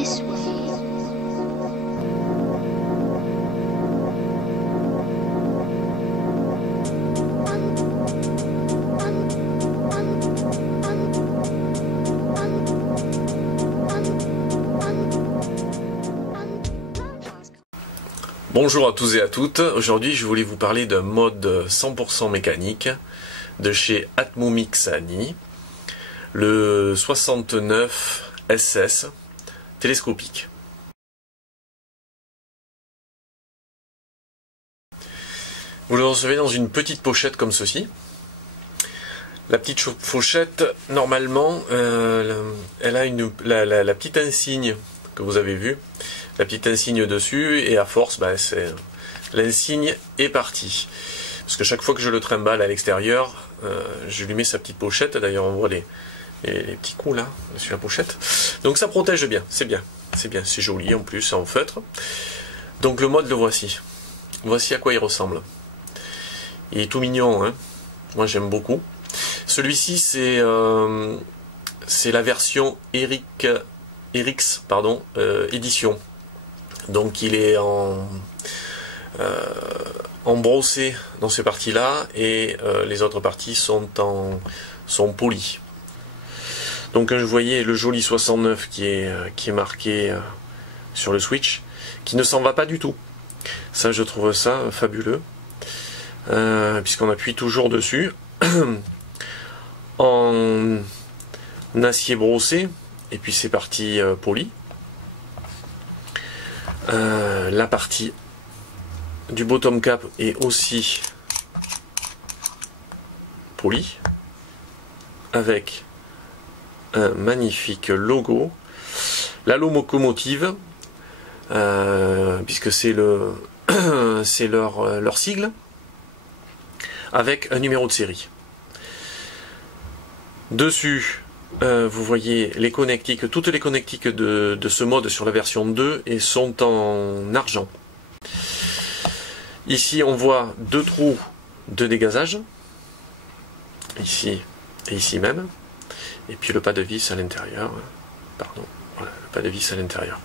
this way. Bonjour à tous et à toutes, aujourd'hui je voulais vous parler d'un mode 100% mécanique de chez Atmomix Ani, le 69 SS télescopique. Vous le recevez dans une petite pochette comme ceci. La petite pochette, normalement, elle a la petite insigne que vous avez vue. La petite insigne dessus, et à force, l'insigne est partie. Parce que chaque fois que je le trimballe à l'extérieur, je lui mets sa petite pochette. D'ailleurs, on voit les petits coups là, sur la pochette. Donc ça protège bien, c'est bien. C'est bien, c'est joli en plus, c'est en feutre. Donc le mode, le voici. Voici à quoi il ressemble. Il est tout mignon, hein. Moi j'aime beaucoup. Celui-ci, c'est la version RX édition. Donc il est en brossé dans ces parties-là, et les autres parties sont polies. Donc je voyais le joli 69 qui est marqué sur le switch, qui ne s'en va pas du tout. Ça, je trouve ça fabuleux, puisqu'on appuie toujours dessus en acier brossé, et puis c'est parti poli. La partie du bottom cap est aussi polie, avec un magnifique logo, la locomotive, puisque c'est leur sigle, avec un numéro de série. Dessus, vous voyez les connectiques, toutes les connectiques de ce mode sur la version 2 et sont en argent. Ici on voit deux trous de dégazage, ici et ici même, et puis le pas de vis à l'intérieur. Pardon, voilà, le pas de vis à l'intérieur.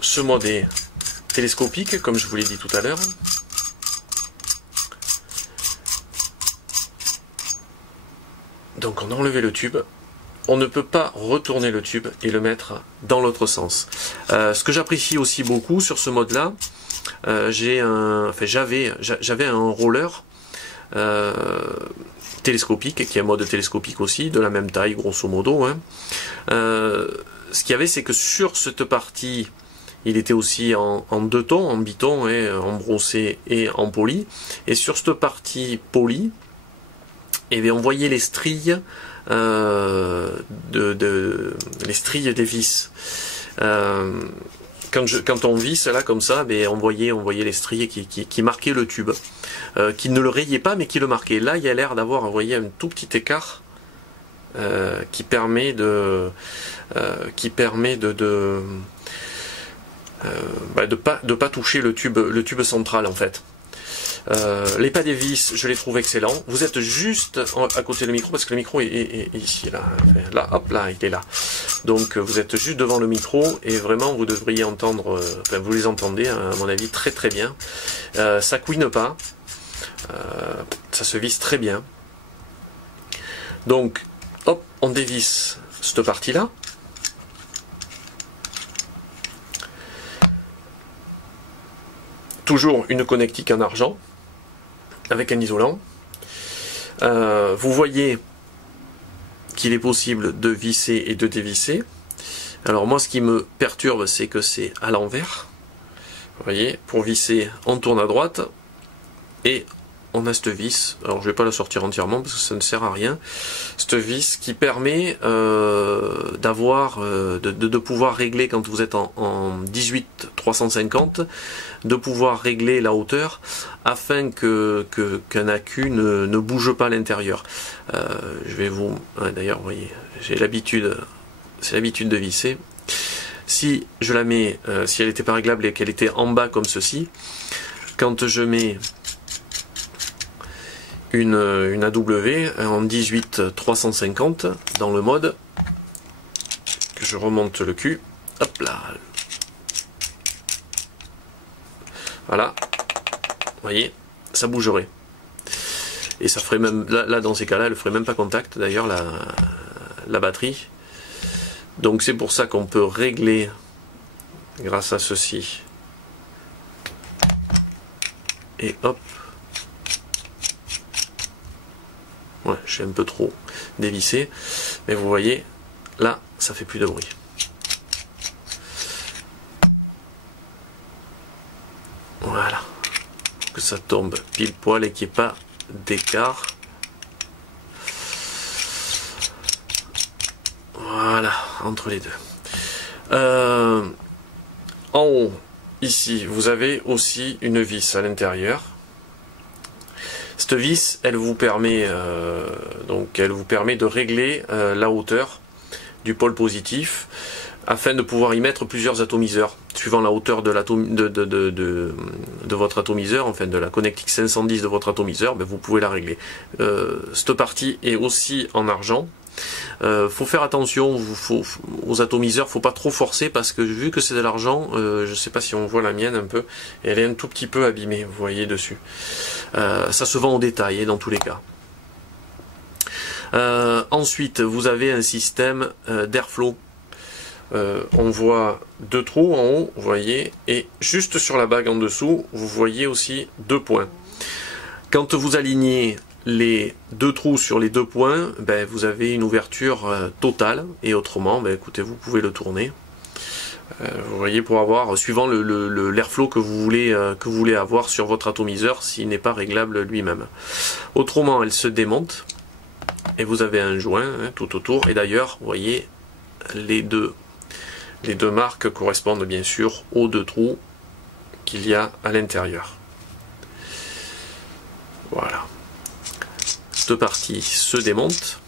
Ce mode est télescopique, comme je vous l'ai dit tout à l'heure. Donc on a enlevé le tube, on ne peut pas retourner le tube et le mettre dans l'autre sens. Ce que j'apprécie aussi beaucoup sur ce mode là, j'avais un roller télescopique, qui est un mode télescopique aussi, de la même taille grosso modo, hein. Ce qu'il y avait, c'est que sur cette partie, il était aussi en deux tons, en biton, et en brossé et en poli. Et sur cette partie polie, et bien on voyait les stries, les stries des vis. Quand on visse là comme ça, ben on voyait les stries qui marquaient le tube, qui ne le rayaient pas mais qui le marquaient. Là, il y a l'air d'avoir, vous voyez, un tout petit écart qui permet de pas toucher le tube central en fait. Les pas des vis, je les trouve excellents. Vous êtes juste à côté du micro, parce que le micro est ici, là, hop, là, il est là. Donc vous êtes juste devant le micro, et vraiment vous devriez entendre, vous les entendez à mon avis très très bien. Ça couine pas, ça se visse très bien. Donc hop, on dévisse cette partie là. Toujours une connectique en argent, avec un isolant. Vous voyez qu'il est possible de visser et de dévisser. Alors moi, ce qui me perturbe, c'est que c'est à l'envers. Vous voyez, pour visser, on tourne à droite, et on a cette vis. Alors je ne vais pas la sortir entièrement parce que ça ne sert à rien. Cette vis qui permet de pouvoir régler, quand vous êtes en 18-350, de pouvoir régler la hauteur afin qu'un accu ne bouge pas à l'intérieur. Je vais vous... D'ailleurs, vous voyez, j'ai l'habitude, c'est l'habitude de visser. Si je la mets, si elle n'était pas réglable et qu'elle était en bas comme ceci, quand je mets une AW en 18-350 dans le mode, que je remonte le cul. Hop là. Voilà. Vous voyez, ça bougerait. Et ça ferait même, là dans ces cas-là, elle ne ferait même pas contact d'ailleurs, la batterie. Donc c'est pour ça qu'on peut régler, grâce à ceci. Et hop. Ouais, je suis un peu trop dévissé. Mais vous voyez, là, ça fait plus de bruit. Voilà. Que ça tombe pile poil et qu'il n'y ait pas d'écart. Voilà, entre les deux. En haut, ici, vous avez aussi une vis à l'intérieur. Cette vis, elle vous permet de régler la hauteur du pôle positif afin de pouvoir y mettre plusieurs atomiseurs. Suivant la hauteur de votre atomiseur, enfin de la Connectix 510 de votre atomiseur, ben vous pouvez la régler. Cette partie est aussi en argent. Faut faire attention aux atomiseurs, faut pas trop forcer parce que vu que c'est de l'argent, je sais pas si on voit la mienne un peu, elle est un tout petit peu abîmée, vous voyez dessus. Ça se vend au détail dans tous les cas. Ensuite, vous avez un système d'airflow. On voit deux trous en haut, vous voyez, et juste sur la bague en dessous, vous voyez aussi deux points. Quand vous alignez les deux trous sur les deux points, ben, vous avez une ouverture totale, et autrement, ben, écoutez, vous pouvez le tourner. Vous voyez, pour avoir, suivant l'airflow que vous voulez avoir sur votre atomiseur, s'il n'est pas réglable lui-même. Autrement, elle se démonte, et vous avez un joint tout autour, et d'ailleurs, vous voyez, les deux marques correspondent bien sûr aux deux trous qu'il y a à l'intérieur. Voilà. Cette partie se démonte.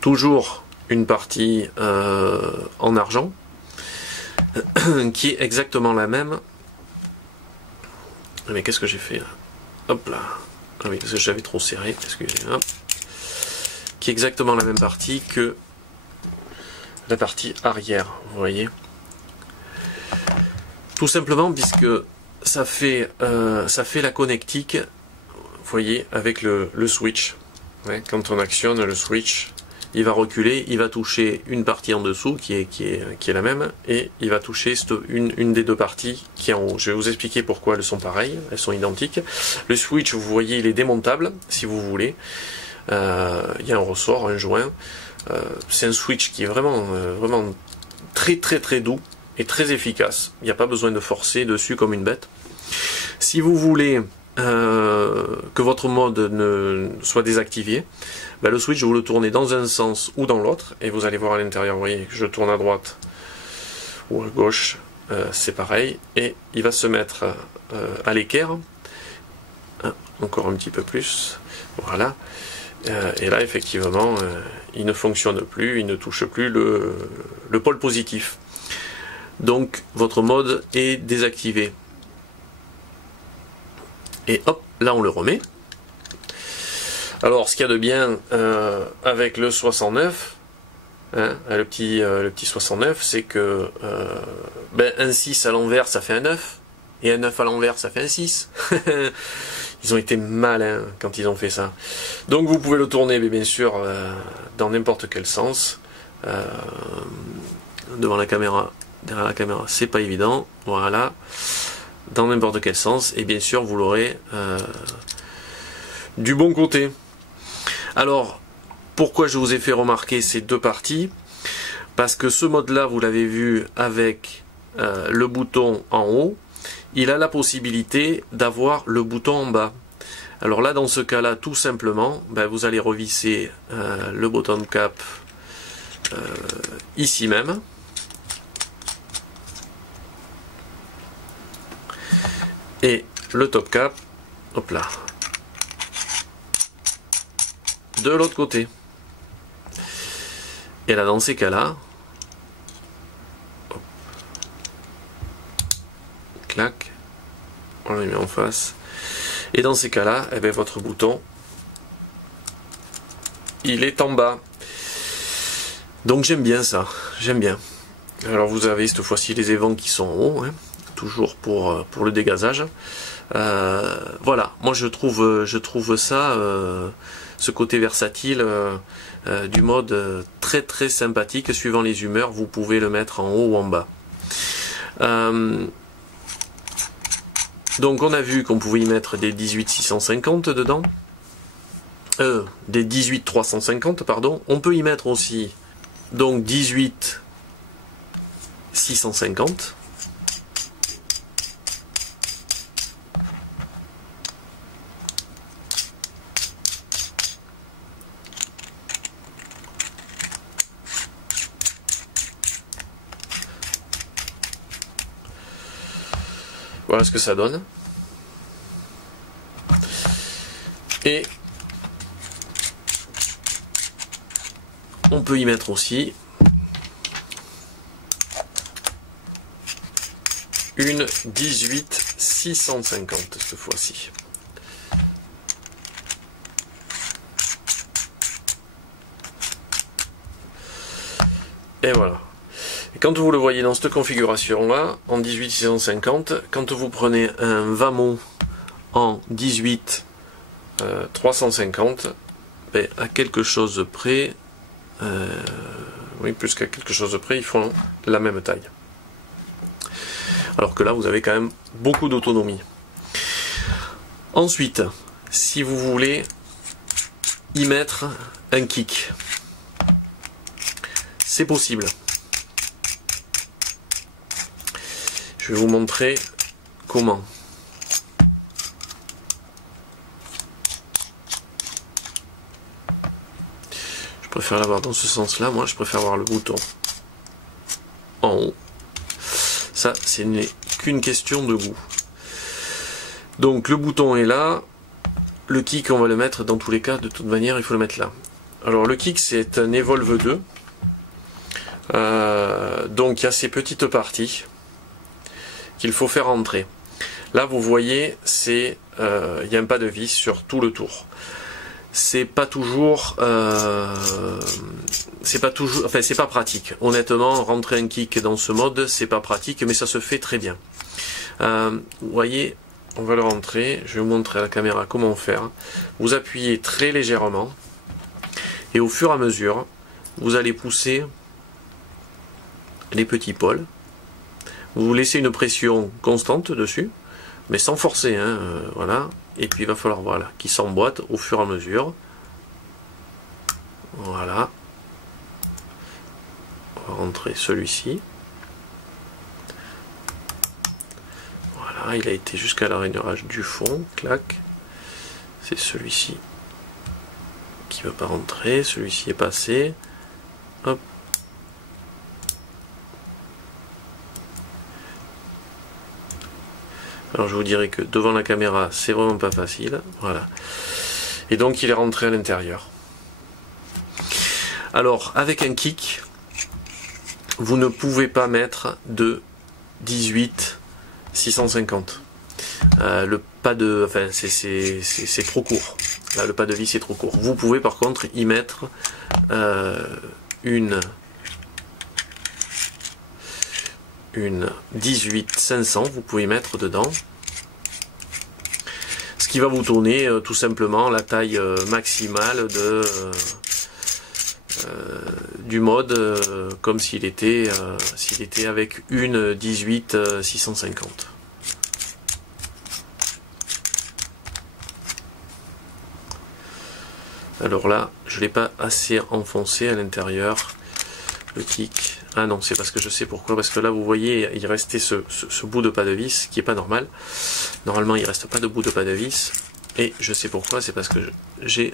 Toujours une partie en argent qui est exactement la même. Mais qu'est-ce que j'ai fait là? Hop là. Ah oui, parce que j'avais trop serré. Excusez-moi. Qui est exactement la même partie que la partie arrière. Vous voyez. Tout simplement puisque ça fait la connectique. Vous voyez, avec le switch. Ouais, quand on actionne le switch, il va reculer, il va toucher une partie en dessous qui est la même, et il va toucher une des deux parties qui est en haut. Je vais vous expliquer pourquoi elles sont pareilles, elles sont identiques. Le switch, vous voyez, il est démontable, si vous voulez. Il y a un ressort, un joint. C'est un switch qui est vraiment très doux et très efficace. Il n'y a pas besoin de forcer dessus comme une bête. Si vous voulez que votre mode ne soit désactivé, ben le switch vous le tournez dans un sens ou dans l'autre et vous allez voir à l'intérieur, vous voyez que je tourne à droite ou à gauche, c'est pareil, et il va se mettre à l'équerre, encore un petit peu plus, voilà, et là effectivement il ne fonctionne plus, il ne touche plus le pôle positif, donc votre mode est désactivé. Et hop, là on le remet. Alors ce qu'il y a de bien avec le 69, hein, le petit 69, c'est que un 6 à l'envers ça fait un 9, et un 9 à l'envers ça fait un 6. Ils ont été malins quand ils ont fait ça. Donc vous pouvez le tourner, mais bien sûr, dans n'importe quel sens. Devant la caméra, derrière la caméra, c'est pas évident. Voilà. Dans n'importe quel sens, et bien sûr vous l'aurez du bon côté. Alors pourquoi je vous ai fait remarquer ces deux parties? Parce que ce mode là, vous l'avez vu avec le bouton en haut, il a la possibilité d'avoir le bouton en bas. Alors là, dans ce cas là, tout simplement, vous allez revisser le bottom cap ici même. Et le top cap, hop là, de l'autre côté. Et là, dans ces cas-là, clac, on le met en face. Et dans ces cas-là, votre bouton, il est en bas. Donc j'aime bien ça, j'aime bien. Alors vous avez cette fois-ci les évents qui sont en haut, hein, toujours pour le dégazage. Voilà, moi je trouve ça, ce côté versatile du mode très très sympathique. Suivant les humeurs, vous pouvez le mettre en haut ou en bas. Donc on a vu qu'on pouvait y mettre des 18-650 dedans. Des 18-350, pardon. On peut y mettre aussi donc 18-650. Voilà ce que ça donne. Et on peut y mettre aussi une 18-650 cette fois-ci. Et voilà. Et quand vous le voyez dans cette configuration-là, en 18-650, quand vous prenez un Vamo en 18-350, ben, à quelque chose près, oui, plus qu'à quelque chose près, ils font la même taille. Alors que là, vous avez quand même beaucoup d'autonomie. Ensuite, si vous voulez y mettre un kick, c'est possible. Je vais vous montrer comment. Je préfère l'avoir dans ce sens-là. Moi, je préfère avoir le bouton en haut. Ça, ce n'est qu'une question de goût. Donc, le bouton est là. Le kick, on va le mettre dans tous les cas. De toute manière, il faut le mettre là. Alors, le kick, c'est un Evolve 2. Donc, il y a ces petites parties qu'il faut faire entrer. Là, vous voyez, il y a un pas de vis sur tout le tour. C'est pas toujours, enfin, c'est pas pratique. Honnêtement, rentrer un kick dans ce mode, c'est pas pratique, mais ça se fait très bien. Vous voyez, on va le rentrer. Je vais vous montrer à la caméra comment faire. Vous appuyez très légèrement, et au fur et à mesure, vous allez pousser les petits pôles. Vous laissez une pression constante dessus, mais sans forcer, hein, voilà. Et puis il va falloir, voilà, qu'il s'emboîte au fur et à mesure. Voilà. On va rentrer celui-ci. Voilà, il a été jusqu'à l'arénage du fond, clac. C'est celui-ci qui ne va pas rentrer, celui-ci est passé. Hop. Alors je vous dirais que devant la caméra, c'est vraiment pas facile. Voilà. Et donc il est rentré à l'intérieur. Alors avec un kick, vous ne pouvez pas mettre de 18-650. Le pas de, enfin c'est trop court. Là, le pas de vis c'est trop court. Vous pouvez par contre y mettre une 18-500, vous pouvez mettre dedans, ce qui va vous tourner tout simplement la taille maximale du mode, comme s'il était avec une 18-650. Alors là, je ne l'ai pas assez enfoncé à l'intérieur, le kick. Ah non, c'est parce que je sais pourquoi. Parce que là, vous voyez, il restait ce bout de pas de vis qui est pas normal. Normalement, il reste pas de bout de pas de vis. Et je sais pourquoi. C'est parce que j'ai...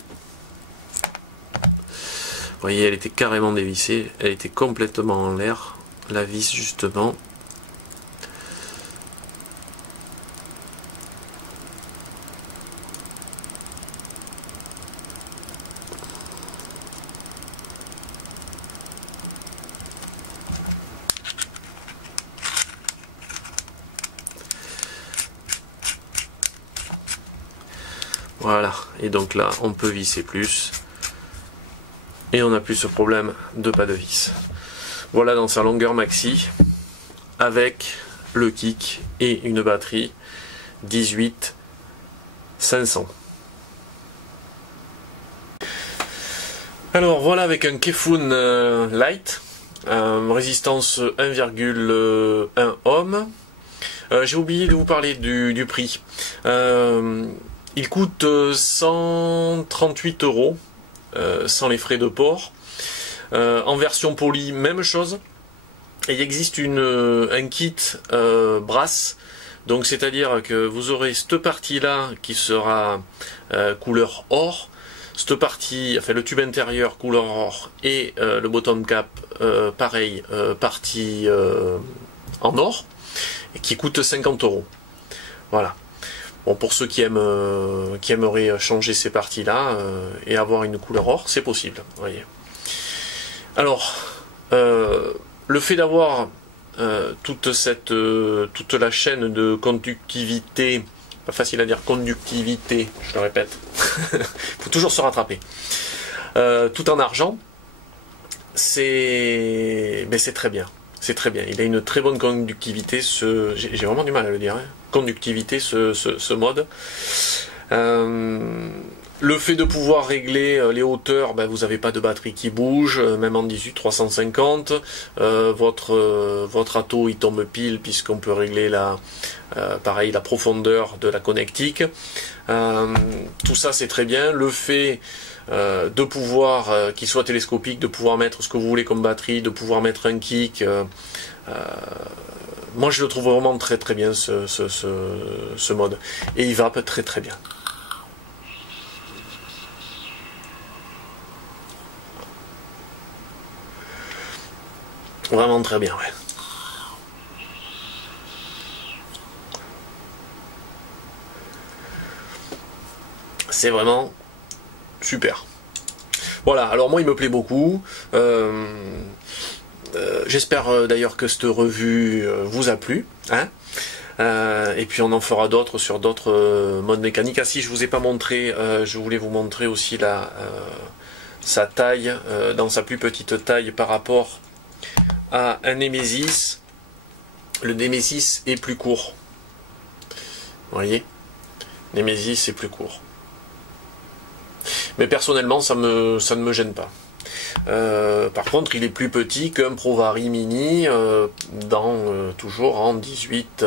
Vous voyez, elle était carrément dévissée. Elle était complètement en l'air. La vis, justement. Voilà, et donc là on peut visser plus. Et on n'a plus ce problème de pas de vis. Voilà dans sa longueur maxi, avec le kick et une batterie 18-500. Alors voilà avec un Kefun Light, résistance 1,1 ohm. J'ai oublié de vous parler du prix. Il coûte 138 € sans les frais de port. En version poly, même chose. Et il existe un kit brasse, donc c'est-à-dire que vous aurez cette partie-là qui sera couleur or, cette partie, enfin le tube intérieur couleur or et le bottom cap pareil, partie en or, et qui coûte 50 €. Voilà. Bon, pour ceux qui aimeraient changer ces parties-là et avoir une couleur or, c'est possible. Voyez. Alors, le fait d'avoir toute la chaîne de conductivité, pas facile à dire conductivité, je le répète, il faut toujours se rattraper, tout en argent, c'est très bien. C'est très bien. Il a une très bonne conductivité, j'ai vraiment du mal à le dire, hein. Conductivité, ce mode. Le fait de pouvoir régler les hauteurs, ben vous n'avez pas de batterie qui bouge, même en 18-350. Votre ato il tombe pile puisqu'on peut régler pareil, la profondeur de la connectique. Tout ça c'est très bien. Le fait de pouvoir, qu'il soit télescopique, de pouvoir mettre ce que vous voulez comme batterie, de pouvoir mettre un kick, moi je le trouve vraiment très très bien ce mode. Et il va très très bien. Vraiment très bien, ouais. C'est vraiment super. Voilà, alors moi il me plaît beaucoup. J'espère d'ailleurs que cette revue vous a plu. Hein, et puis on en fera d'autres sur d'autres modes mécaniques. Ah si, je vous ai pas montré, je voulais vous montrer aussi sa taille, dans sa plus petite taille par rapport à un Nemesis. Le Nemesis est plus court. Vous voyez, Nemesis est plus court. Mais personnellement, ça ne me gêne pas. Par contre, il est plus petit qu'un Provari Mini, toujours en 18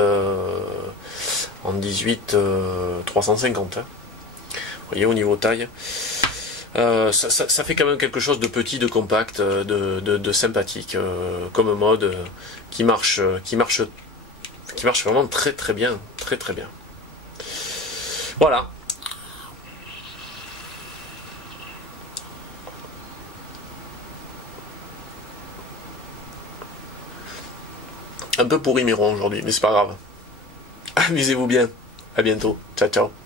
350. Hein. Vous voyez, au niveau taille. Ça fait quand même quelque chose de petit, de compact, de sympathique comme mode qui marche vraiment très très bien, très très bien. Voilà. Un peu pourri mes ronds aujourd'hui, mais c'est pas grave. Amusez-vous bien. À bientôt. Ciao ciao.